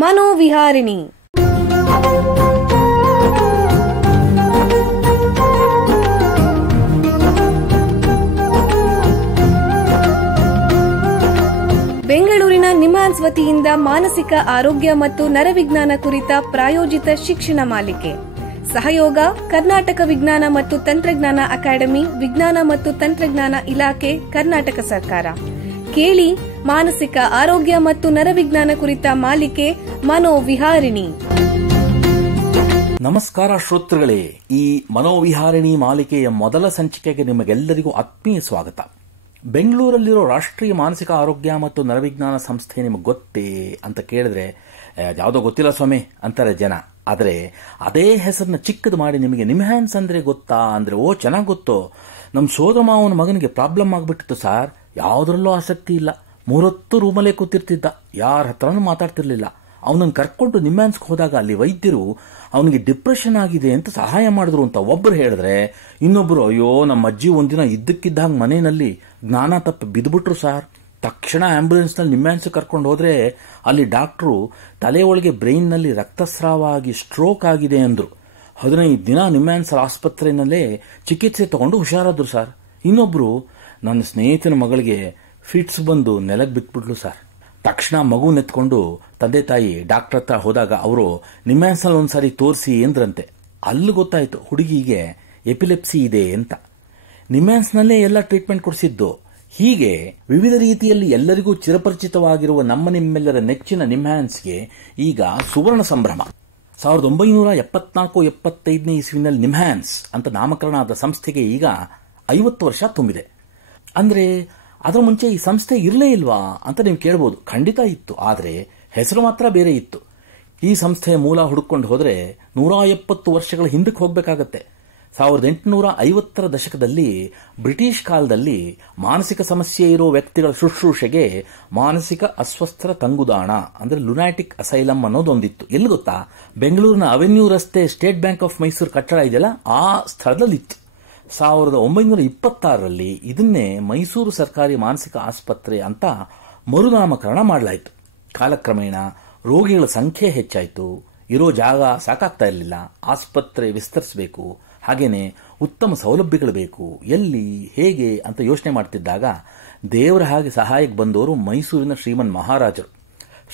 ಮನೋವಿಹಾರಿಣಿ. ಬೆಂಗಳೂರಿನ ನಿಮ್ಹಾನ್ಸ್ ವತಿಯಿಂದ ಮಾನಸಿಕ ಆರೋಗ್ಯ ಮತ್ತು ನರವಿಜ್ಞಾನ ಕುರಿತ ಪ್ರಾಯೋಜಿತ ಶಿಕ್ಷಣ ಮಾಲಿಕೆ. ಸಹಯೋಗ ಕರ್ನಾಟಕ ವಿಜ್ಞಾನ ಮತ್ತು ತಂತ್ರಜ್ಞಾನ ಅಕಾಡೆಮಿ, ವಿಜ್ಞಾನ ಮತ್ತು ತಂತ್ರಜ್ಞಾನ ಇಲಾಖೆ, ಕರ್ನಾಟಕ ಸರ್ಕಾರ. ಕೇಳಿ ಮಾನಸಿಕ ಆರೋಗ್ಯ ಮತ್ತು ನರವಿಜ್ಞಾನ ಕುರಿತ ಮಾಲಿಕೆ ಮನೋವಿಹಾರಿಣಿ. ನಮಸ್ಕಾರ ಶ್ರೋತೃಗಳೇ, ಈ ಮನೋವಿಹಾರಿಣಿ ಮಾಲಿಕೆಯ ಮೊದಲ ಸಂಚಿಕೆಗೆ ನಿಮಗೆಲ್ಲರಿಗೂ ಆತ್ಮೀಯ ಸ್ವಾಗತ. ಬೆಂಗಳೂರಲ್ಲಿರೋ ರಾಷ್ಟ್ರೀಯ ಮಾನಸಿಕ ಆರೋಗ್ಯ ಮತ್ತು ನರವಿಜ್ಞಾನ ಸಂಸ್ಥೆ ನಿಮಗೆ ಗೊತ್ತೇ ಅಂತ ಕೇಳಿದ್ರೆ ಯಾವುದೋ ಗೊತ್ತಿಲ್ಲ ಸ್ವಾಮಿ ಅಂತಾರೆ ಜನ. ಆದರೆ ಅದೇ ಹೆಸರನ್ನ ಚಿಕ್ಕದು ಮಾಡಿ ನಿಮಗೆ ನಿಮ್ಹಾನ್ಸ್ ಅಂದ್ರೆ ಗೊತ್ತಾ ಅಂದ್ರೆ ಓ ಚೆನ್ನಾಗಿ ಗೊತ್ತು, ನಮ್ಮ ಸೋದರ ಮಾವನ ಮಗನಿಗೆ ಪ್ರಾಬ್ಲಮ್ ಆಗ್ಬಿಟ್ಟಿತ್ತು ಸಾರ್, ಯಾವುದರಲ್ಲೂ ಆಸಕ್ತಿ ಇಲ್ಲ, 3 ಹೊತ್ತು ರೂಮಲ್ಲೇ ಕೂತಿರ್ತಿದ್ದ, ಯಾರ ಹತ್ರನೂ ಮಾತಾಡ್ತಿರ್ಲಿಲ್ಲ. ಅವನನ್ನು ಕರ್ಕೊಂಡು ನಿಮ್ಹಾನ್ಸ್ಗೆ ಹೋದಾಗ ಅಲ್ಲಿ ವೈದ್ಯರು ಅವನಿಗೆ ಡಿಪ್ರೆಷನ್ ಆಗಿದೆ ಅಂತ ಸಹಾಯ ಮಾಡಿದ್ರು ಅಂತ ಒಬ್ಬರು ಹೇಳಿದ್ರೆ, ಇನ್ನೊಬ್ಬರು ಅಯ್ಯೋ ನಮ್ಮ ಅಜ್ಜಿ ಒಂದಿನ ಇದ್ದಕ್ಕಿದ್ದಾಗ ಮನೆಯಲ್ಲಿ ಜ್ಞಾನ ತಪ್ಪಿ ಬಿದ್ದುಬಿಟ್ರು ಸಾರ್, ತಕ್ಷಣ ಆಂಬ್ಯುಲೆನ್ಸ್ನಲ್ಲಿ ನಿಮ್ಹಾನ್ಸ್ ಕರ್ಕೊಂಡು ಹೋದ್ರೆ ಅಲ್ಲಿ ಡಾಕ್ಟ್ರು ತಲೆ ಒಳಗೆ ಬ್ರೈನ್ನಲ್ಲಿ ರಕ್ತಸ್ರಾವ ಆಗಿ ಸ್ಟ್ರೋಕ್ ಆಗಿದೆ ಅಂದ್ರು. 15 ದಿನ ನಿಮ್ಹಾನ್ಸ್ ಆಸ್ಪತ್ರೆಯಲ್ಲೇ ಚಿಕಿತ್ಸೆ ತಗೊಂಡು ಹುಷಾರಾದ್ರು ಸರ್. ಇನ್ನೊಬ್ರು ನನ್ನ ಸ್ನೇಹಿತನ ಮಗಳಿಗೆ ಫಿಟ್ಸ್ ಬಂದು ನೆಲಕ್ಕೆ ಬಿಟ್ಬಿಟ್ಲು ಸರ್. ತಕ್ಷಣ ಮಗು ನೆತ್ಕೊಂಡು ತಂದೆ ತಾಯಿ ಡಾಕ್ಟರ್ ಹತ್ರ ಹೋದಾಗ ಅವರು ನಿಮ್ಹಾನ್ಸ್ನಲ್ಲಿ ಒಂದ್ಸಾರಿ ತೋರಿಸಿ ಎಂದ್ರಂತೆ. ಅಲ್ಲಿ ಗೊತ್ತಾಯ್ತು ಹುಡುಗಿಗೆ ಎಪಿಲೆಪ್ಸಿ ಇದೆ ಅಂತ. ನಿಮ್ಹಾನ್ಸ್ನಲ್ಲೇ ಎಲ್ಲ ಟ್ರೀಟ್ಮೆಂಟ್ ಕೊಡಿಸಿದ್ದು. ಹೀಗೆ ವಿವಿಧ ರೀತಿಯಲ್ಲಿ ಎಲ್ಲರಿಗೂ ಚಿರಪರಿಚಿತವಾಗಿರುವ ನಮ್ಮ ನಿಮ್ಮೆಲ್ಲರ ನೆಚ್ಚಿನ ನಿಮ್ಹಾನ್ಸ್ಗೆ ಈಗ ಸುವರ್ಣ ಸಂಭ್ರಮ. 1974-75 ಇಸ್ವಿನಲ್ಲಿ ನಿಮ್ಹಾನ್ಸ್ ಅಂತ ನಾಮಕರಣ ಆದ ಸಂಸ್ಥೆಗೆ ಈಗ 50 ವರ್ಷ ತುಂಬಿದೆ. ಅಂದ್ರೆ ಅದರ ಮುಂಚೆ ಈ ಸಂಸ್ಥೆ ಇರಲೇ ಇಲ್ವಾ ಅಂತ ನೀವು ಕೇಳಬಹುದು. ಖಂಡಿತ ಇತ್ತು, ಆದರೆ ಹೆಸರು ಮಾತ್ರ ಬೇರೆ ಇತ್ತು. ಈ ಸಂಸ್ಥೆಯ ಮೂಲ ಹುಡುಕೊಂಡು ಹೋದ್ರೆ 170 ವರ್ಷಗಳ ಹಿಂದಕ್ಕೆ ಹೋಗಬೇಕಾಗತ್ತೆ. 1850ರ ದಶಕದಲ್ಲಿ ಬ್ರಿಟಿಷ್ ಕಾಲದಲ್ಲಿ ಮಾನಸಿಕ ಸಮಸ್ಯೆ ಇರೋ ವ್ಯಕ್ತಿಗಳ ಶುಶ್ರೂಷೆಗೆ ಮಾನಸಿಕ ಅಸ್ವಸ್ಥರ ತಂಗುದಾಣ ಅಂದ್ರೆ ಲುನಾಟಿಕ್ ಅಸೈಲಮ್ ಅನ್ನೋದೊಂದಿತ್ತು. ಎಲ್ಲಿ ಗೊತ್ತಾ? ಬೆಂಗಳೂರಿನ ಅವೆನ್ಯೂ ರಸ್ತೆ ಸ್ಟೇಟ್ ಬ್ಯಾಂಕ್ ಆಫ್ ಮೈಸೂರು ಕಟ್ಟಡ ಇದೆಯಲ್ಲ, ಆ ಸ್ಥಳದಲ್ಲಿತ್ತು. 1926ರಲ್ಲಿ ಇದನ್ನೇ ಮೈಸೂರು ಸರ್ಕಾರಿ ಮಾನಸಿಕ ಆಸ್ಪತ್ರೆ ಅಂತ ಮರುನಾಮಕರಣ ಮಾಡಲಾಯಿತು. ಕಾಲಕ್ರಮೇಣ ರೋಗಿಗಳ ಸಂಖ್ಯೆ ಹೆಚ್ಚಾಯಿತು, ಇರೋ ಜಾಗ ಸಾಕಾಗ್ತಾ ಇರಲಿಲ್ಲ, ಆಸ್ಪತ್ರೆ ವಿಸ್ತರಿಸಬೇಕು, ಹಾಗೇನೆ ಉತ್ತಮ ಸೌಲಭ್ಯಗಳು ಬೇಕು, ಎಲ್ಲಿ ಹೇಗೆ ಅಂತ ಯೋಚನೆ ಮಾಡ್ತಿದ್ದಾಗ ದೇವರ ಹಾಗೆ ಸಹಾಯಕ್ಕೆ ಬಂದವರು ಮೈಸೂರಿನ ಶ್ರೀಮನ್ ಮಹಾರಾಜರು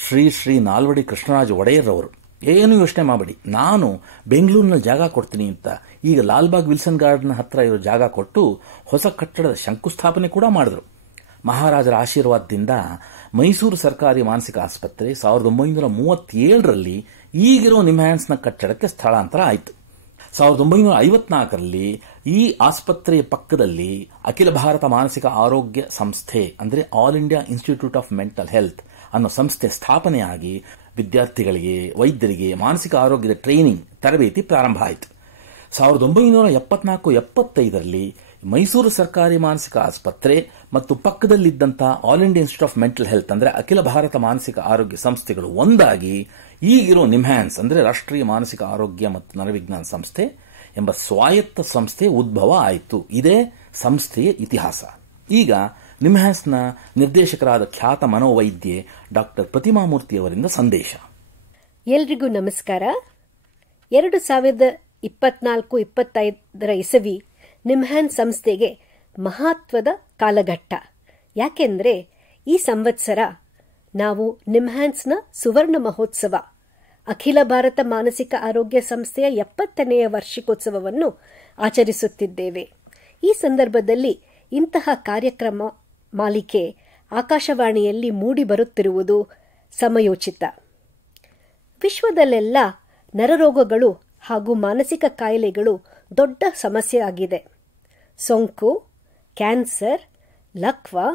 ಶ್ರೀ ನಾಲ್ವಡಿ ಕೃಷ್ಣರಾಜ ಒಡೆಯರ್ ಅವರು. ಏನು ಯೋಚನೆ ಮಾಡಬೇಡಿ, ನಾನು ಬೆಂಗಳೂರಿನಲ್ಲಿ ಜಾಗ ಕೊಡ್ತೀನಿ ಅಂತ ಈಗ ಲಾಲ್ಬಾಗ್ ವಿಲ್ಸನ್ ಗಾರ್ಡನ್ ಹತ್ರ ಇರೋ ಜಾಗ ಕೊಟ್ಟು ಹೊಸ ಕಟ್ಟಡದ ಶಂಕುಸ್ಥಾಪನೆ ಕೂಡ ಮಾಡಿದ್ರು. ಮಹಾರಾಜರ ಆಶೀರ್ವಾದದಿಂದ ಮೈಸೂರು ಸರ್ಕಾರಿ ಮಾನಸಿಕ ಆಸ್ಪತ್ರೆ 1937ರಲ್ಲಿ ಈಗಿರೋ ನಿಮ್ಹಾನ್ಸ್ನ ಕಟ್ಟಡಕ್ಕೆ ಸ್ಥಳಾಂತರ ಆಯಿತು. 1954ರಲ್ಲಿ ಈ ಆಸ್ಪತ್ರೆಯ ಪಕ್ಕದಲ್ಲಿ ಅಖಿಲ ಭಾರತ ಮಾನಸಿಕ ಆರೋಗ್ಯ ಸಂಸ್ಥೆ ಅಂದ್ರೆ all India Institute of Mental health ಅನ್ನೋ ಸಂಸ್ಥೆ ಸ್ಥಾಪನೆಯಾಗಿ ವಿದ್ಯಾರ್ಥಿಗಳಿಗೆ, ವೈದ್ಯರಿಗೆ ಮಾನಸಿಕ ಆರೋಗ್ಯದ ಟ್ರೈನಿಂಗ್ ತರಬೇತಿ ಪ್ರಾರಂಭ ಆಯಿತು. 1974-75ರಲ್ಲಿ ಮೈಸೂರು ಸರ್ಕಾರಿ ಮಾನಸಿಕ ಆಸ್ಪತ್ರೆ ಮತ್ತು ಪಕ್ಕದಲ್ಲಿದ್ದಂಥ All India Institute of Mental Health ಅಂದ್ರೆ ಅಖಿಲ ಭಾರತ ಮಾನಸಿಕ ಆರೋಗ್ಯ ಸಂಸ್ಥೆಗಳು ಒಂದಾಗಿ ಈಗಿರೋ ನಿಮ್ಹಾನ್ಸ್ ಅಂದ್ರೆ ರಾಷ್ಟ್ರೀಯ ಮಾನಸಿಕ ಆರೋಗ್ಯ ಮತ್ತು ನರವಿಜ್ಞಾನ ಸಂಸ್ಥೆ ಎಂಬ ಸ್ವಾಯತ್ತ ಸಂಸ್ಥೆ ಉದ್ಭವ ಆಯಿತು. ಇದೇ ಸಂಸ್ಥೆಯ ಇತಿಹಾಸ. ಈಗ ನಿಮ್ಹಾನ್ಸ್ನ ನಿರ್ದೇಶಕರಾದ ಖ್ಯಾತ ಮನೋವೈದ್ಯೆ ಡಾಕ್ಟರ್ ಪ್ರತಿಮಾ ಮೂರ್ತಿ ಅವರಿಂದ ಸಂದೇಶ. ಎಲ್ರಿಗೂ ನಮಸ್ಕಾರ. 2024-25 ಇಸವಿ ನಿಮ್ಹಾನ್ಸ್ ಸಂಸ್ಥೆಗೆ ಮಹತ್ವದ ಕಾಲಘಟ್ಟ. ಯಾಕೆಂದ್ರೆ ಈ ಸಂವತ್ಸರ ನಾವು ನಿಮ್ಹಾನ್ಸ್ನ ಸುವರ್ಣ ಮಹೋತ್ಸವ, ಅಖಿಲ ಭಾರತ ಮಾನಸಿಕ ಆರೋಗ್ಯ ಸಂಸ್ಥೆಯ 70ನೆಯ ವಾರ್ಷಿಕೋತ್ಸವವನ್ನು ಆಚರಿಸುತ್ತಿದ್ದೇವೆ. ಈ ಸಂದರ್ಭದಲ್ಲಿ ಇಂತಹ ಕಾರ್ಯಕ್ರಮ ಮಾಲಿಕೆ ಆಕಾಶವಾಣಿಯಲ್ಲಿ ಮೂಡಿ ಬರುತ್ತಿರುವುದು ಸಮಯೋಚಿತ. ವಿಶ್ವದಲ್ಲೆಲ್ಲ ನರರೋಗಗಳು ಹಾಗೂ ಮಾನಸಿಕ ಕಾಯಿಲೆಗಳು ದೊಡ್ಡ ಸಮಸ್ಯೆ ಆಗಿದೆ. ಸೋಂಕು, ಕ್ಯಾನ್ಸರ್, ಲಕ್ವಾ,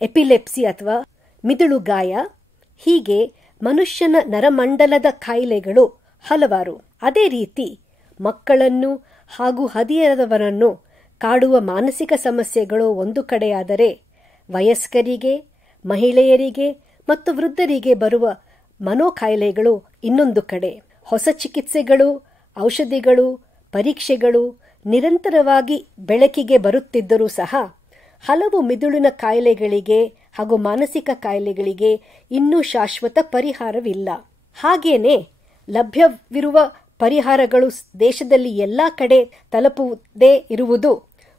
ಎಪಿಲೆಪ್ಸಿ ಅಥವಾ ಮಿದುಳುಗಾಯ, ಹೀಗೆ ಮನುಷ್ಯನ ನರಮಂಡಲದ ಕಾಯಿಲೆಗಳು ಹಲವಾರು. ಅದೇ ರೀತಿ ಮಕ್ಕಳನ್ನು ಹಾಗೂ ಹದಿಹರೆಯದವರನ್ನು ಕಾಡುವ ಮಾನಸಿಕ ಸಮಸ್ಯೆಗಳು ಒಂದು ಕಡೆಯಾದರೆ, ವಯಸ್ಕರಿಗೆ, ಮಹಿಳೆಯರಿಗೆ ಮತ್ತು ವೃದ್ಧರಿಗೆ ಬರುವ ಮನೋಕಾಯಿಲೆಗಳು ಇನ್ನೊಂದು ಕಡೆ. ಹೊಸ ಚಿಕಿತ್ಸೆಗಳು, ಔಷಧಿಗಳು, ಪರೀಕ್ಷೆಗಳು ನಿರಂತರವಾಗಿ ಬೆಳಕಿಗೆ ಬರುತ್ತಿದ್ದರೂ ಸಹ ಹಲವು ಮಿದುಳಿನ ಕಾಯಿಲೆಗಳಿಗೆ ಹಾಗೂ ಮಾನಸಿಕ ಕಾಯಿಲೆಗಳಿಗೆ ಇನ್ನೂ ಶಾಶ್ವತ ಪರಿಹಾರವಿಲ್ಲ. ಹಾಗೇನೆ ಲಭ್ಯವಿರುವ ಪರಿಹಾರಗಳು ದೇಶದಲ್ಲಿ ಎಲ್ಲ ಕಡೆ ತಲುಪುವುದೇ ಇರುವುದು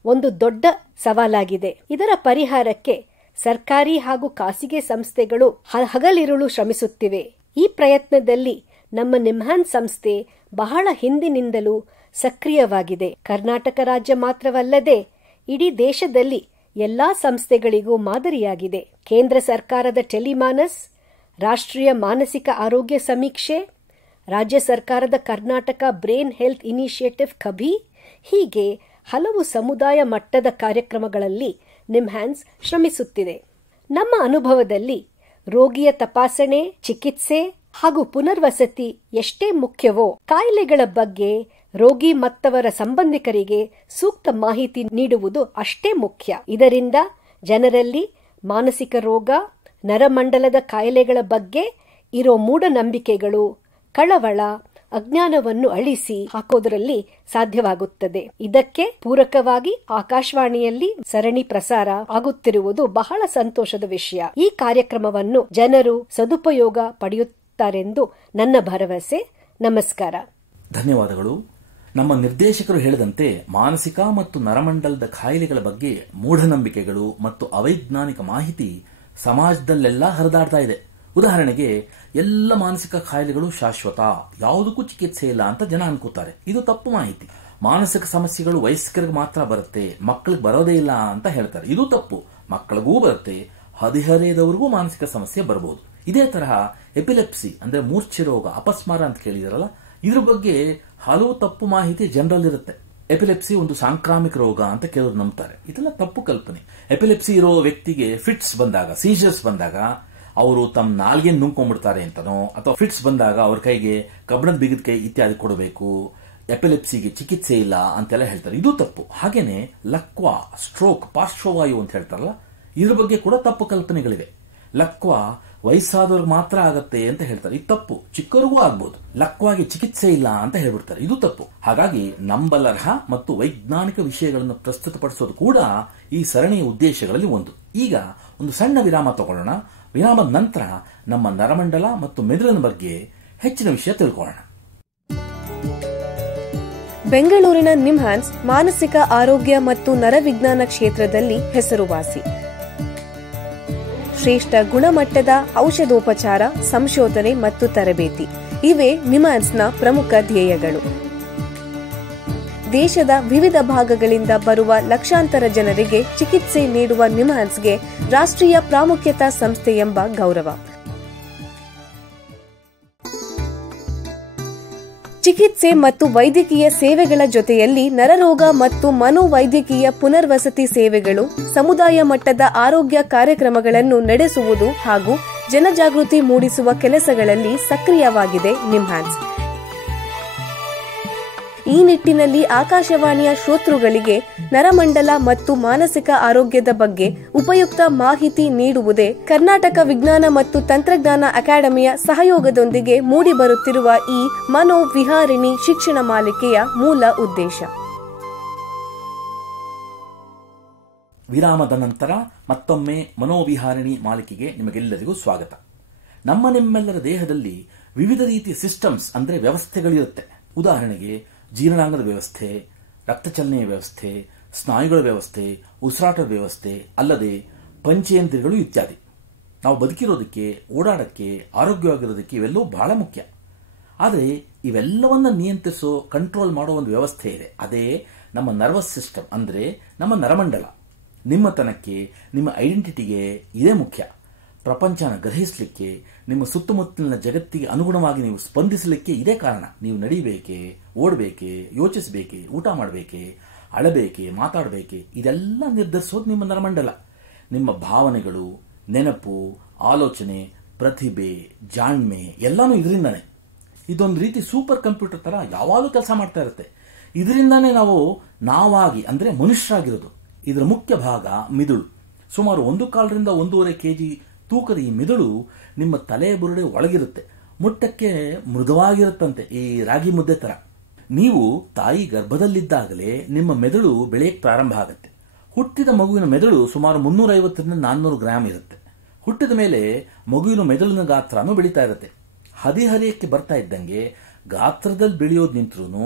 ಒಂದು ದೊಡ್ಡ ಸವಾಲಾಗಿದೆ. ಇದರ ಪರಿಹಾರಕ್ಕೆ ಸರ್ಕಾರಿ ಹಾಗೂ ಖಾಸಗಿ ಸಂಸ್ಥೆಗಳು ಹಗಲಿರುಳು ಶ್ರಮಿಸುತ್ತಿವೆ. ಈ ಪ್ರಯತ್ನದಲ್ಲಿ ನಮ್ಮ ನಿಮ್ಹಾನ್ಸ್ ಸಂಸ್ಥೆ ಬಹಳ ಹಿಂದಿನಿಂದಲೂ ಸಕ್ರಿಯವಾಗಿದೆ. ಕರ್ನಾಟಕ ರಾಜ್ಯ ಮಾತ್ರವಲ್ಲದೆ ಇಡೀ ದೇಶದಲ್ಲಿ ಎಲ್ಲಾ ಸಂಸ್ಥೆಗಳಿಗೂ ಮಾದರಿಯಾಗಿದೆ. ಕೇಂದ್ರ ಸರ್ಕಾರದ ಟೆಲಿಮಾನಸ್, ರಾಷ್ಟ್ರೀಯ ಮಾನಸಿಕ ಆರೋಗ್ಯ ಸಮೀಕ್ಷೆ, ರಾಜ್ಯ ಸರ್ಕಾರದ ಕರ್ನಾಟಕ ಬ್ರೇನ್ ಹೆಲ್ತ್ ಇನಿಷಿಯೇಟಿವ್ ಕಭಿ, ಹೀಗೆ ಹಲವು ಸಮುದಾಯ ಮಟ್ಟದ ಕಾರ್ಯಕ್ರಮಗಳಲ್ಲಿ ನಿಮ್ಹಾನ್ಸ್ ಶ್ರಮಿಸುತ್ತಿದೆ. ನಮ್ಮ ಅನುಭವದಲ್ಲಿ ರೋಗಿಯ ತಪಾಸಣೆ, ಚಿಕಿತ್ಸೆ ಹಾಗೂ ಪುನರ್ವಸತಿ ಎಷ್ಟೇ ಮುಖ್ಯವೋ, ಕಾಯಿಲೆಗಳ ಬಗ್ಗೆ ರೋಗಿ ಮತ್ತವರ ಸಂಬಂಧಿಕರಿಗೆ ಸೂಕ್ತ ಮಾಹಿತಿ ನೀಡುವುದು ಅಷ್ಟೇ ಮುಖ್ಯ. ಇದರಿಂದ ಜನರಲ್ಲಿ ಮಾನಸಿಕ ರೋಗ, ನರಮಂಡಲದ ಕಾಯಿಲೆಗಳ ಬಗ್ಗೆ ಇರೋ ಮೂಢನಂಬಿಕೆಗಳು, ಕಳವಳ, ಅಜ್ಞಾನವನ್ನು ಅಳಿಸಿ ಹಾಕೋದರಲ್ಲಿ ಸಾಧ್ಯವಾಗುತ್ತದೆ. ಇದಕ್ಕೆ ಪೂರಕವಾಗಿ ಆಕಾಶವಾಣಿಯಲ್ಲಿ ಸರಣಿ ಪ್ರಸಾರ ಆಗುತ್ತಿರುವುದು ಬಹಳ ಸಂತೋಷದ ವಿಷಯ. ಈ ಕಾರ್ಯಕ್ರಮವನ್ನು ಜನರು ಸದುಪಯೋಗ ಪಡೆಯುತ್ತಾರೆಂದು ನನ್ನ ಭರವಸೆ. ನಮಸ್ಕಾರ. ಧನ್ಯವಾದಗಳು. ನಮ್ಮ ನಿರ್ದೇಶಕರು ಹೇಳಿದಂತೆ ಮಾನಸಿಕ ಮತ್ತು ನರಮಂಡಲದ ಕಾಯಿಲೆಗಳ ಬಗ್ಗೆ ಮೂಢನಂಬಿಕೆಗಳು ಮತ್ತು ಅವೈಜ್ಞಾನಿಕ ಮಾಹಿತಿ ಸಮಾಜದಲ್ಲೆಲ್ಲ ಹರಿದಾಡ್ತಾ ಇದೆ. ಉದಾಹರಣೆಗೆ, ಎಲ್ಲ ಮಾನಸಿಕ ಕಾಯಿಲೆಗಳು ಶಾಶ್ವತ, ಯಾವುದಕ್ಕೂ ಚಿಕಿತ್ಸೆ ಇಲ್ಲ ಅಂತ ಜನ ಅನ್ಕೋತಾರೆ. ಇದು ತಪ್ಪು ಮಾಹಿತಿ. ಮಾನಸಿಕ ಸಮಸ್ಯೆಗಳು ವಯಸ್ಕರಿಗೆ ಮಾತ್ರ ಬರುತ್ತೆ, ಮಕ್ಕಳಿಗೆ ಬರೋದೇ ಇಲ್ಲ ಅಂತ ಹೇಳ್ತಾರೆ. ಇದು ತಪ್ಪು. ಮಕ್ಕಳಿಗೂ ಬರುತ್ತೆ, ಹದಿಹರೆಯದವರಿಗೂ ಮಾನಸಿಕ ಸಮಸ್ಯೆ ಬರಬಹುದು. ಇದೇ ತರಹ ಎಪಿಲೆಪ್ಸಿ ಅಂದ್ರೆ ಮೂರ್ಛೆ ರೋಗ, ಅಪಸ್ಮಾರ ಅಂತ ಕೇಳಿದಾರಲ್ಲ, ಇದ್ರ ಬಗ್ಗೆ ಹಲವು ತಪ್ಪು ಮಾಹಿತಿ ಜನರಲ್ಲಿರುತ್ತೆ. ಎಪಿಲೆಪ್ಸಿ ಒಂದು ಸಾಂಕ್ರಾಮಿಕ ರೋಗ ಅಂತ ಕೆಲವರು ನಂಬ್ತಾರೆ. ಇದೆಲ್ಲ ತಪ್ಪು ಕಲ್ಪನೆ. ಎಪಿಲೆಪ್ಸಿ ಇರೋ ವ್ಯಕ್ತಿಗೆ ಫಿಟ್ಸ್ ಬಂದಾಗ, ಸೀಜರ್ಸ್ ಬಂದಾಗ ಅವರು ತಮ್ಮ ನಾಲ್ಗೆ ನುಂಗ್ಕೊಂಡ್ಬಿಡ್ತಾರೆ ಅಂತನೋ, ಅಥವಾ ಫಿಟ್ಸ್ ಬಂದಾಗ ಅವ್ರ ಕೈಗೆ ಕಬ್ಬಣದ ಬಿಗದ ಕೈ ಇತ್ಯಾದಿ ಕೊಡಬೇಕು, ಎಪಿಲೆಪ್ಸಿಗೆ ಚಿಕಿತ್ಸೆ ಇಲ್ಲ ಅಂತೆಲ್ಲ ಹೇಳ್ತಾರೆ. ಇದು ತಪ್ಪು. ಹಾಗೇನೆ ಲಕ್ವಾ, ಸ್ಟ್ರೋಕ್, ಪಾರ್ಶ್ವವಾಯು ಅಂತ ಹೇಳ್ತಾರಲ್ಲ, ಇದ್ರ ಬಗ್ಗೆ ಕೂಡ ತಪ್ಪು ಕಲ್ಪನೆಗಳಿವೆ. ಲಕ್ವಾ ವಯಸ್ಸಾದವ್ರಿಗೆ ಮಾತ್ರ ಆಗತ್ತೆ ಅಂತ ಹೇಳ್ತಾರೆ. ಇದು ತಪ್ಪು. ಚಿಕ್ಕವರಿಗೂ ಆಗ್ಬಹುದು. ಲಕ್ವಾಗೆ ಚಿಕಿತ್ಸೆ ಇಲ್ಲ ಅಂತ ಹೇಳ್ಬಿಡ್ತಾರೆ. ಇದು ತಪ್ಪು. ಹಾಗಾಗಿ ನಂಬಲರ್ಹ ಮತ್ತು ವೈಜ್ಞಾನಿಕ ವಿಷಯಗಳನ್ನು ಪ್ರಸ್ತುತಪಡಿಸೋದು ಕೂಡ ಈ ಸರಣಿಯ ಉದ್ದೇಶಗಳಲ್ಲಿ ಒಂದು. ಈಗ ಒಂದು ಸಣ್ಣ ವಿರಾಮ ತಗೊಳ್ಳೋಣ. ವಿರಾಮದ ನಂತರ ನಮ್ಮ ನರಮಂಡಲ ಮತ್ತು ಮೆದುಳಿನ ಬಗ್ಗೆ ಹೆಚ್ಚಿನ ವಿಷಯ ತಿಳ್ಕೊಳ್ಳೋಣ. ಬೆಂಗಳೂರಿನ ನಿಮ್ಹಾನ್ಸ್ ಮಾನಸಿಕ ಆರೋಗ್ಯ ಮತ್ತು ನರವಿಜ್ಞಾನ ಕ್ಷೇತ್ರದಲ್ಲಿ ಹೆಸರುವಾಸಿ. ಶ್ರೇಷ್ಠ ಗುಣಮಟ್ಟದ ಔಷಧೋಪಚಾರ, ಸಂಶೋಧನೆ ಮತ್ತು ತರಬೇತಿ ಇವೇ ನಿಮ್ಹಾನ್ಸ್ನ ಪ್ರಮುಖ ಧ್ಯೇಯಗಳು. ದೇಶದ ವಿವಿಧ ಭಾಗಗಳಿಂದ ಬರುವ ಲಕ್ಷಾಂತರ ಜನರಿಗೆ ಚಿಕಿತ್ಸೆ ನೀಡುವ ನಿಮ್ಹಾನ್ಸ್ಗೆ ರಾಷ್ಟ್ರೀಯ ಪ್ರಾಮುಖ್ಯತಾ ಸಂಸ್ಥೆ ಎಂಬ ಗೌರವ. ಚಿಕಿತ್ಸೆ ಮತ್ತು ವೈದ್ಯಕೀಯ ಸೇವೆಗಳ ಜೊತೆಯಲ್ಲಿ ನರರೋಗ ಮತ್ತು ಮನೋವೈದ್ಯಕೀಯ ಪುನರ್ವಸತಿ ಸೇವೆಗಳು, ಸಮುದಾಯ ಮಟ್ಟದ ಆರೋಗ್ಯ ಕಾರ್ಯಕ್ರಮಗಳನ್ನು ನಡೆಸುವುದು ಹಾಗೂ ಜನಜಾಗೃತಿ ಮೂಡಿಸುವ ಕೆಲಸಗಳಲ್ಲಿ ಸಕ್ರಿಯವಾಗಿದೆ ನಿಮ್ಹಾನ್ಸ್. ಈ ನಿಟ್ಟಿನಲ್ಲಿ ಆಕಾಶವಾಣಿಯ ಶ್ರೋತೃಗಳಿಗೆ ನರಮಂಡಲ ಮತ್ತು ಮಾನಸಿಕ ಆರೋಗ್ಯದ ಬಗ್ಗೆ ಉಪಯುಕ್ತ ಮಾಹಿತಿ ನೀಡುವುದೇ ಕರ್ನಾಟಕ ವಿಜ್ಞಾನ ಮತ್ತು ತಂತ್ರಜ್ಞಾನ ಅಕಾಡೆಮಿಯ ಸಹಯೋಗದೊಂದಿಗೆ ಮೂಡಿಬರುತ್ತಿರುವ ಈ ಮನೋವಿಹಾರಿಣಿ ಶಿಕ್ಷಣ ಮಾಲಿಕೆಯ ಮೂಲ ಉದ್ದೇಶ. ವಿರಾಮದ ನಂತರ ಮತ್ತೊಮ್ಮೆ ಮನೋವಿಹಾರಿಣಿ ಮಾಲಿಕೆಗೆ ನಿಮಗೆಲ್ಲರಿಗೂ ಸ್ವಾಗತ. ನಿಮ್ಮೆಲ್ಲರ ದೇಹದಲ್ಲಿ ವಿವಿಧ ರೀತಿಯ ಸಿಸ್ಟಮ್ಸ್ ಅಂದ್ರೆ ವ್ಯವಸ್ಥೆಗಳಿರುತ್ತೆ. ಉದಾಹರಣೆಗೆ ಜೀರ್ಣಾಂಗದ ವ್ಯವಸ್ಥೆ, ರಕ್ತಚಲನೆಯ ವ್ಯವಸ್ಥೆ, ಸ್ನಾಯುಗಳ ವ್ಯವಸ್ಥೆ, ಉಸಿರಾಟದ ವ್ಯವಸ್ಥೆ, ಅಲ್ಲದೆ ಪಂಚೇಂದ್ರಿಯಗಳು ಇತ್ಯಾದಿ. ನಾವು ಬದುಕಿರೋದಕ್ಕೆ, ಓಡಾಡಕ್ಕೆ, ಆರೋಗ್ಯವಾಗಿರೋದಕ್ಕೆ ಇವೆಲ್ಲವೂ ಬಹಳ ಮುಖ್ಯ. ಆದರೆ ಇವೆಲ್ಲವನ್ನ ನಿಯಂತ್ರಿಸೋ, ಕಂಟ್ರೋಲ್ ಮಾಡೋ ಒಂದು ವ್ಯವಸ್ಥೆ ಇದೆ. ಅದೇ ನಮ್ಮ ನರ್ವಸ್ ಸಿಸ್ಟಮ್ ಅಂದ್ರೆ ನಮ್ಮ ನರಮಂಡಲ. ನಿಮ್ಮತನಕ್ಕೆ, ನಿಮ್ಮ ಐಡೆಂಟಿಟಿಗೆ ಇದೇ ಮುಖ್ಯ. ಪ್ರಪಂಚನ ಗ್ರಹಿಸಲಿಕ್ಕೆ, ನಿಮ್ಮ ಸುತ್ತಮುತ್ತಲಿನ ಜಗತ್ತಿಗೆ ಅನುಗುಣವಾಗಿ ನೀವು ಸ್ಪಂದಿಸಲಿಕ್ಕೆ ಇದೇ ಕಾರಣ. ನೀವು ನಡಿಬೇಕೆ, ಓಡಬೇಕೆ, ಯೋಚಿಸಬೇಕೆ, ಊಟ ಮಾಡಬೇಕೆ, ಅಳಬೇಕೆ, ಮಾತಾಡಬೇಕೆ, ಇದೆಲ್ಲ ನಿರ್ಧರಿಸೋದು ನಿಮ್ಮ ನರಮಂಡಲ. ನಿಮ್ಮ ಭಾವನೆಗಳು, ನೆನಪು, ಆಲೋಚನೆ, ಪ್ರತಿಭೆ, ಜಾಣ್ಮೆ ಎಲ್ಲಾನು ಇದರಿಂದಾನೆ. ಇದೊಂದು ರೀತಿ ಸೂಪರ್ ಕಂಪ್ಯೂಟರ್ ತರ ಯಾವಾಗಲೂ ಕೆಲಸ ಮಾಡ್ತಾ ಇರುತ್ತೆ. ಇದರಿಂದಾನೇ ನಾವು ನಾವಾಗಿ ಅಂದ್ರೆ ಮನುಷ್ಯರಾಗಿರೋದು. ಇದರ ಮುಖ್ಯ ಭಾಗ ಮಿದುಳು. ಸುಮಾರು 1.25 ರಿಂದ 1.5 kg ತೂಕದ ಈ ಮಿದುಳು ನಿಮ್ಮ ತಲೆ ಬುರುಡೆ ಒಳಗಿರುತ್ತೆ. ಮುಟ್ಟಕ್ಕೆ ಮೃದುವಾಗಿರುತ್ತಂತೆ, ಈ ರಾಗಿ ಮುದ್ದೆ ತರ. ನೀವು ತಾಯಿ ಗರ್ಭದಲ್ಲಿದ್ದಾಗಲೇ ನಿಮ್ಮ ಮೆದುಳು ಬೆಳೆಯಕ್ಕೆ ಪ್ರಾರಂಭ ಆಗುತ್ತೆ. ಹುಟ್ಟಿದ ಮಗುವಿನ ಮೆದುಳು ಸುಮಾರು 350 ರಿಂದ 400 ಗ್ರಾಂ ಇರುತ್ತೆ. ಹುಟ್ಟಿದ ಮೇಲೆ ಮಗುವಿನ ಮೆದುಳಿನ ಗಾತ್ರನೂ ಬೆಳೀತಾ ಇರುತ್ತೆ. ಹದಿಹರಿಯಕ್ಕೆ ಬರ್ತಾ ಇದ್ದಂಗೆ ಗಾತ್ರದಲ್ಲಿ ಬೆಳೆಯೋದು ನಿಂತ್ರೂ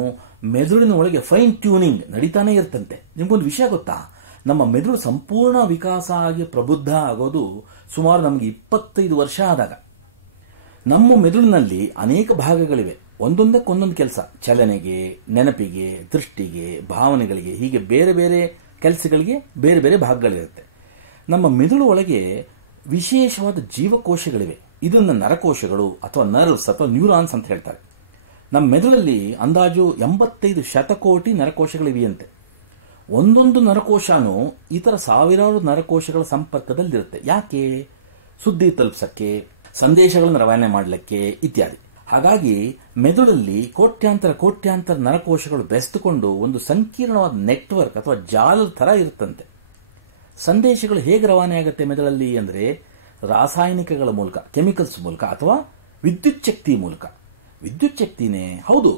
ಮೆದುಳಿನ ಒಳಗೆ ಫೈನ್ ಟ್ಯೂನಿಂಗ್ ನಡೀತಾನೆ ಇರ್ತಂತೆ. ನಿಮ್ಗೊಂದು ವಿಷಯ ಗೊತ್ತಾ, ನಮ್ಮ ಮೆದುಳು ಸಂಪೂರ್ಣ ವಿಕಾಸ ಆಗಿ ಪ್ರಬುದ್ಧ ಆಗೋದು ಸುಮಾರು ನಮಗೆ 25 ವರ್ಷ ಆದಾಗ. ನಮ್ಮ ಮೆದುಳಿನಲ್ಲಿ ಅನೇಕ ಭಾಗಗಳಿವೆ, ಒಂದೊಂದಕ್ಕೊಂದೊಂದು ಕೆಲಸ, ಚಲನೆಗೆ, ನೆನಪಿಗೆ, ದೃಷ್ಟಿಗೆ, ಭಾವನೆಗಳಿಗೆ, ಹೀಗೆ ಬೇರೆ ಬೇರೆ ಕೆಲಸಗಳಿಗೆ ಬೇರೆ ಬೇರೆ ಭಾಗಗಳಿರುತ್ತೆ. ನಮ್ಮ ಮೆದುಳು ಒಳಗೆ ವಿಶೇಷವಾದ ಜೀವಕೋಶಗಳಿವೆ. ಇದನ್ನು ನರಕೋಶಗಳು ಅಥವಾ ನರ್ವ್ಸ್ ಅಥವಾ ನ್ಯೂರಾನ್ಸ್ ಅಂತ ಹೇಳ್ತಾರೆ. ನಮ್ಮ ಮೆದುಳಲ್ಲಿ ಅಂದಾಜು 85 ಶತಕೋಟಿ ನರಕೋಶಗಳಿವೆಯಂತೆ. ಒಂದೊಂದು ನರಕೋಶನೂ ಇತರ ಸಾವಿರಾರು ನರಕೋಶಗಳ ಸಂಪರ್ಕದಲ್ಲಿರುತ್ತೆ. ಯಾಕೆ? ಸುದ್ದಿ ತಲುಪಿಸಕ್ಕೆ, ಸಂದೇಶಗಳನ್ನು ರವಾನೆ ಮಾಡಲಿಕ್ಕೆ ಇತ್ಯಾದಿ. ಹಾಗಾಗಿ ಮೆದುಳಲ್ಲಿ ಕೋಟ್ಯಾಂತರ ನರಕೋಶಗಳು ಬೆರೆತುಕೊಂಡು ಒಂದು ಸಂಕೀರ್ಣವಾದ ನೆಟ್ವರ್ಕ್ ಅಥವಾ ಜಾಲದ ಥರ ಇರುತ್ತಂತೆ. ಸಂದೇಶಗಳು ಹೇಗೆ ರವಾನೆ ಆಗುತ್ತೆ ಮೆದುಳಲ್ಲಿ ಅಂದರೆ ರಾಸಾಯನಿಕಗಳ ಮೂಲಕ, ಕೆಮಿಕಲ್ಸ್ ಮೂಲಕ ಅಥವಾ ವಿದ್ಯುತ್ ಶಕ್ತಿ ಮೂಲಕ. ವಿದ್ಯುತ್ ಶಕ್ತಿನೇ ಹೌದು,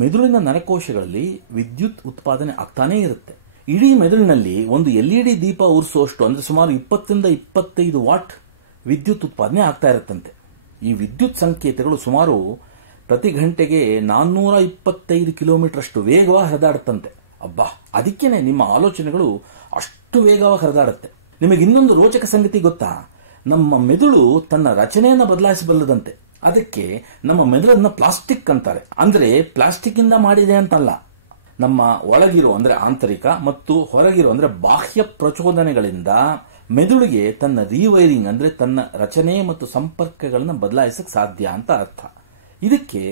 ಮೆದುಳಿನ ನರಕೋಶಗಳಲ್ಲಿ ವಿದ್ಯುತ್ ಉತ್ಪಾದನೆ ಆಗ್ತಾನೇ ಇರುತ್ತೆ. ಇಡೀ ಮೆದುಳಿನಲ್ಲಿ ಒಂದು LED ದೀಪ ಉರಿಸುವಷ್ಟು ಅಂದರೆ ಸುಮಾರು 20-25 ವಾಟ್ ವಿದ್ಯುತ್ ಉತ್ಪಾದನೆ ಆಗ್ತಾ ಇರುತ್ತಂತೆ. ಈ ವಿದ್ಯುತ್ ಸಂಕೇತಗಳು ಸುಮಾರು ಪ್ರತಿ ಗಂಟೆಗೆ 425 ಕಿಲೋಮೀಟರ್ ಅಷ್ಟು ವೇಗವಾಗಿ ಹರಿದಾಡುತ್ತಂತೆ. ಅಬ್ಬಾ, ಅದಕ್ಕೇನೆ ನಿಮ್ಮ ಆಲೋಚನೆಗಳು ಅಷ್ಟು ವೇಗವಾಗಿ ಹರಿದಾಡುತ್ತೆ. ನಿಮಗೆ ಇನ್ನೊಂದು ರೋಚಕ ಸಂಗತಿ ಗೊತ್ತಾ? ನಮ್ಮ ಮೆದುಳು ತನ್ನ ರಚನೆಯನ್ನು ಬದಲಾಯಿಸಬಲ್ಲದಂತೆ. ಅದಕ್ಕೆ ನಮ್ಮ ಮೆದುಳನ್ನ ಪ್ಲಾಸ್ಟಿಕ್ ಅಂತಾರೆ. ಅಂದ್ರೆ ಪ್ಲಾಸ್ಟಿಕ್ ಇಂದ ಮಾಡಿದೆ ಅಂತಲ್ಲ, ನಮ್ಮ ಒಳಗಿರೋ ಅಂದ್ರೆ ಆಂತರಿಕ ಮತ್ತು ಹೊರಗಿರೋ ಅಂದ್ರೆ ಬಾಹ್ಯ ಪ್ರಚೋದನೆಗಳಿಂದ ಮೆದುಳಿಗೆ ತನ್ನ ರೀವೈರಿಂಗ್ ಅಂದ್ರೆ ತನ್ನ ರಚನೆ ಮತ್ತು ಸಂಪರ್ಕಗಳನ್ನು ಬದಲಾಯಿಸಕ್ಕೆ ಸಾಧ್ಯ ಅಂತ ಅರ್ಥ. ಇದಕ್ಕೆ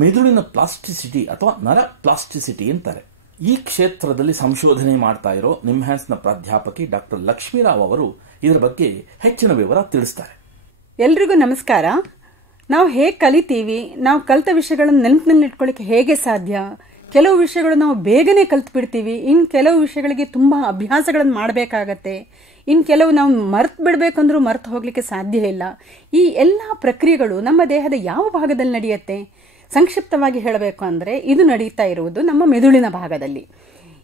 ಮೆದುಳಿನ ಪ್ಲಾಸ್ಟಿಸಿಟಿ ಅಥವಾ ನರ ಪ್ಲಾಸ್ಟಿಸಿಟಿ ಅಂತಾರೆ. ಈ ಕ್ಷೇತ್ರದಲ್ಲಿ ಸಂಶೋಧನೆ ಮಾಡ್ತಾ ಇರೋ ನಿಮ್ಹಾನ್ಸ್ನ ಪ್ರಾಧ್ಯಾಪಕಿ ಡಾಕ್ಟರ್ ಲಕ್ಷ್ಮೀರಾವ್ ಅವರು ಇದರ ಬಗ್ಗೆ ಹೆಚ್ಚಿನ ವಿವರ ತಿಳಿಸ್ತಾರೆ. ಎಲ್ರಿಗೂ ನಮಸ್ಕಾರ. ನಾವು ಹೇಗೆ ಕಲಿತೀವಿ, ನಾವು ಕಲಿತ ವಿಷಯಗಳನ್ನು ನೆನಪಿನಲ್ಲಿ ಇಟ್ಕೊಳ್ಳಿಕ್ಕೆ ಹೇಗೆ ಸಾಧ್ಯ? ಕೆಲವು ವಿಷಯಗಳು ನಾವು ಬೇಗನೆ ಕಲ್ತು ಬಿಡ್ತೀವಿ, ಇನ್ನು ಕೆಲವು ವಿಷಯಗಳಿಗೆ ತುಂಬ ಅಭ್ಯಾಸಗಳನ್ನು ಮಾಡಬೇಕಾಗತ್ತೆ, ಇನ್ನು ಕೆಲವು ನಾವು ಮರ್ತು ಬಿಡಬೇಕಂದ್ರೂ ಮರ್ತು ಹೋಗ್ಲಿಕ್ಕೆ ಸಾಧ್ಯ ಇಲ್ಲ. ಈ ಎಲ್ಲ ಪ್ರಕ್ರಿಯೆಗಳು ನಮ್ಮ ದೇಹದ ಯಾವ ಭಾಗದಲ್ಲಿ ನಡೆಯುತ್ತೆ? ಸಂಕ್ಷಿಪ್ತವಾಗಿ ಹೇಳಬೇಕು ಅಂದರೆ ಇದು ನಡೀತಾ ಇರುವುದು ನಮ್ಮ ಮೆದುಳಿನ ಭಾಗದಲ್ಲಿ.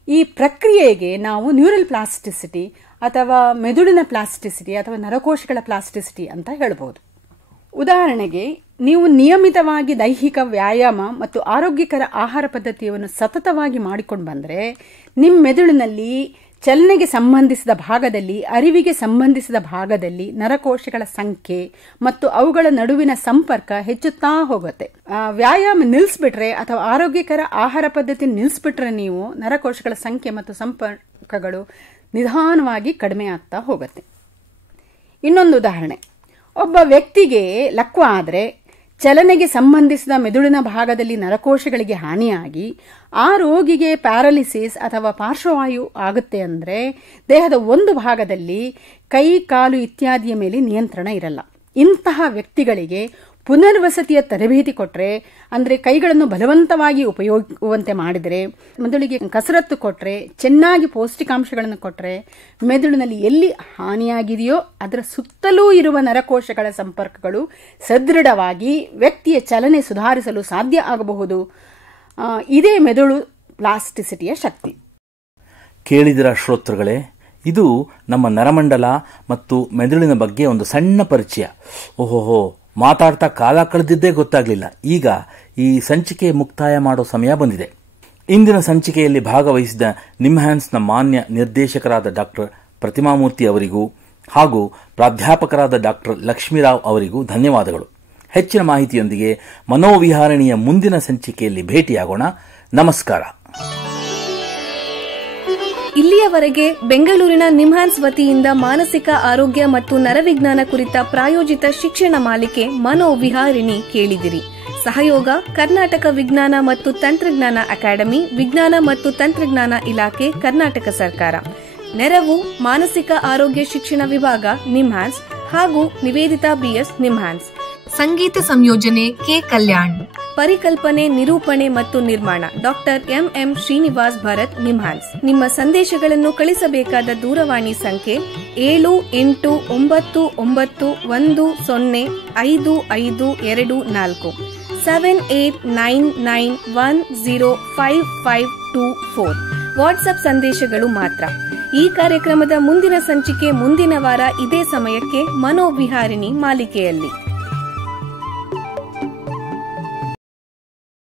ಈ ಪ್ರಕ್ರಿಯೆಗೆ ನಾವು ನ್ಯೂರಲ್ ಪ್ಲಾಸ್ಟಿಸಿಟಿ ಅಥವಾ ಮೆದುಳಿನ ಪ್ಲಾಸ್ಟಿಸಿಟಿ ಅಥವಾ ನರಕೋಶಗಳ ಪ್ಲಾಸ್ಟಿಸಿಟಿ ಅಂತ ಹೇಳ್ಬೋದು. ಉದಾಹರಣೆಗೆ, ನೀವು ನಿಯಮಿತವಾಗಿ ದೈಹಿಕ ವ್ಯಾಯಾಮ ಮತ್ತು ಆರೋಗ್ಯಕರ ಆಹಾರ ಪದ್ಧತಿಯನ್ನು ಸತತವಾಗಿ ಮಾಡಿಕೊಂಡು ಬಂದರೆ ನಿಮ್ಮ ಮೆದುಳಿನಲ್ಲಿ ಚಲನೆಗೆ ಸಂಬಂಧಿಸಿದ ಭಾಗದಲ್ಲಿ, ಅರಿವಿಗೆ ಸಂಬಂಧಿಸಿದ ಭಾಗದಲ್ಲಿ ನರಕೋಶಗಳ ಸಂಖ್ಯೆ ಮತ್ತು ಅವುಗಳ ನಡುವಿನ ಸಂಪರ್ಕ ಹೆಚ್ಚುತ್ತಾ ಹೋಗುತ್ತೆ. ವ್ಯಾಯಾಮ ನಿಲ್ಲಿಸ್ಬಿಟ್ರೆ ಅಥವಾ ಆರೋಗ್ಯಕರ ಆಹಾರ ಪದ್ಧತಿ ನಿಲ್ಲಿಸ್ಬಿಟ್ರೆ ನೀವು ನರಕೋಶಗಳ ಸಂಖ್ಯೆ ಮತ್ತು ಸಂಪರ್ಕಗಳು ನಿಧಾನವಾಗಿ ಕಡಿಮೆ ಆಗ್ತಾ ಹೋಗುತ್ತೆ. ಇನ್ನೊಂದು ಉದಾಹರಣೆ, ಒಬ್ಬ ವ್ಯಕ್ತಿಗೆ ಲಕ್ವ ಆದರೆ ಚಲನೆಗೆ ಸಂಬಂಧಿಸಿದ ಮೆದುಳಿನ ಭಾಗದಲ್ಲಿ ನರಕೋಶಗಳಿಗೆ ಹಾನಿಯಾಗಿ ಆ ರೋಗಿಗೆ ಪ್ಯಾರಾಲಿಸಿಸ್ ಅಥವಾ ಪಾರ್ಶ್ವವಾಯು ಆಗುತ್ತೆ ಅಂದರೆ ದೇಹದ ಒಂದು ಭಾಗದಲ್ಲಿ ಕೈ, ಕಾಲು ಇತ್ಯಾದಿಯ ಮೇಲೆ ನಿಯಂತ್ರಣ ಇರಲ್ಲ. ಇಂತಹ ವ್ಯಕ್ತಿಗಳಿಗೆ ಪುನರ್ವಸತಿಯ ತರಬೇತಿ ಕೊಟ್ಟರೆ, ಅಂದರೆ ಕೈಗಳನ್ನು ಬಲವಂತವಾಗಿ ಉಪಯೋಗಿಸುವಂತೆ ಮಾಡಿದರೆ, ಮೆದುಳಿಗೆ ಕಸರತ್ತು ಕೊಟ್ಟರೆ, ಚೆನ್ನಾಗಿ ಪೌಷ್ಟಿಕಾಂಶಗಳನ್ನು ಕೊಟ್ಟರೆ, ಮೆದುಳಿನಲ್ಲಿ ಎಲ್ಲಿ ಹಾನಿಯಾಗಿದೆಯೋ ಅದರ ಸುತ್ತಲೂ ಇರುವ ನರಕೋಶಗಳ ಸಂಪರ್ಕಗಳು ಸದೃಢವಾಗಿ ವ್ಯಕ್ತಿಯ ಚಲನೆ ಸುಧಾರಿಸಲು ಸಾಧ್ಯ ಆಗಬಹುದು. ಇದೇ ಮೆದುಳು ಪ್ಲಾಸ್ಟಿಸಿಟಿಯ ಶಕ್ತಿ. ಕೇಳಿದಿರ ಶ್ರೋತೃಗಳೇ, ಇದು ನಮ್ಮ ನರಮಂಡಲ ಮತ್ತು ಮೆದುಳಿನ ಬಗ್ಗೆ ಒಂದು ಸಣ್ಣ ಪರಿಚಯ. ಓಹೋಹೋ, ಮಾತಾಡ್ತಾ ಕಾಲ ಕಳೆದಿದ್ದೇ ಗೊತ್ತಾಗಲಿಲ್ಲ. ಈಗ ಈ ಸಂಚಿಕೆ ಮುಕ್ತಾಯ ಮಾಡೋ ಸಮಯ ಬಂದಿದೆ. ಇಂದಿನ ಸಂಚಿಕೆಯಲ್ಲಿ ಭಾಗವಹಿಸಿದ ನಿಮ್ಹಾನ್ಸ್ನ ಮಾನ್ಯ ನಿರ್ದೇಶಕರಾದ ಡಾಕ್ಟರ್ ಪ್ರತಿಮಾಮೂರ್ತಿ ಅವರಿಗೂ ಹಾಗೂ ಪ್ರಾಧ್ಯಾಪಕರಾದ ಡಾಕ್ಟರ್ ಲಕ್ಷ್ಮೀರಾವ್ ಅವರಿಗೂ ಧನ್ಯವಾದಗಳು. ಹೆಚ್ಚಿನ ಮಾಹಿತಿಯೊಂದಿಗೆ ಮನೋವಿಹಾರಣಿಯ ಮುಂದಿನ ಸಂಚಿಕೆಯಲ್ಲಿ ಭೇಟಿಯಾಗೋಣ. ನಮಸ್ಕಾರ. ಇಲ್ಲಿಯವರೆಗೆ ಬೆಂಗಳೂರಿನ ನಿಮ್ಹಾನ್ಸ್ ವತಿಯಿಂದ ಮಾನಸಿಕ ಆರೋಗ್ಯ ಮತ್ತು ನರವಿಜ್ಞಾನ ಕುರಿತ ಪ್ರಾಯೋಜಿತ ಶಿಕ್ಷಣ ಮಾಲಿಕೆ ಮನೋವಿಹಾರಿಣಿ ಕೇಳಿದಿರಿ. ಸಹಯೋಗ ಕರ್ನಾಟಕ ವಿಜ್ಞಾನ ಮತ್ತು ತಂತ್ರಜ್ಞಾನ ಅಕಾಡೆಮಿ, ವಿಜ್ಞಾನ ಮತ್ತು ತಂತ್ರಜ್ಞಾನ ಇಲಾಖೆ, ಕರ್ನಾಟಕ ಸರ್ಕಾರ. ನೆರವು ಮಾನಸಿಕ ಆರೋಗ್ಯ ಶಿಕ್ಷಣ ವಿಭಾಗ, ನಿಮ್ಹಾನ್ಸ್ ಹಾಗೂ ನಿವೇದಿತಾ BS, ನಿಮ್ಹಾನ್ಸ್. ಸಂಗೀತ ಸಂಯೋಜನೆ ಕೆ. ಕಲ್ಯಾಣ್. ಪರಿಕಲ್ಪನೆ, ನಿರೂಪಣೆ ಮತ್ತು ನಿರ್ಮಾಣ ಡಾಕ್ಟರ್ MM ಶ್ರೀನಿವಾಸ್ ಭರತ್, ನಿಮ್ಹಾನ್ಸ್. ನಿಮ್ಮ ಸಂದೇಶಗಳನ್ನು ಕಳಿಸಬೇಕಾದ ದೂರವಾಣಿ ಸಂಖ್ಯೆ 7891105524 7899105524. ವಾಟ್ಸ್ಆಪ್ ಸಂದೇಶಗಳು ಮಾತ್ರ. ಈ ಕಾರ್ಯಕ್ರಮದ ಮುಂದಿನ ಸಂಚಿಕೆ ಮುಂದಿನ ವಾರ ಇದೇ ಸಮಯಕ್ಕೆ ಮನೋವಿಹಾರಿಣಿ ಮಾಲಿಕೆಯಲ್ಲಿ.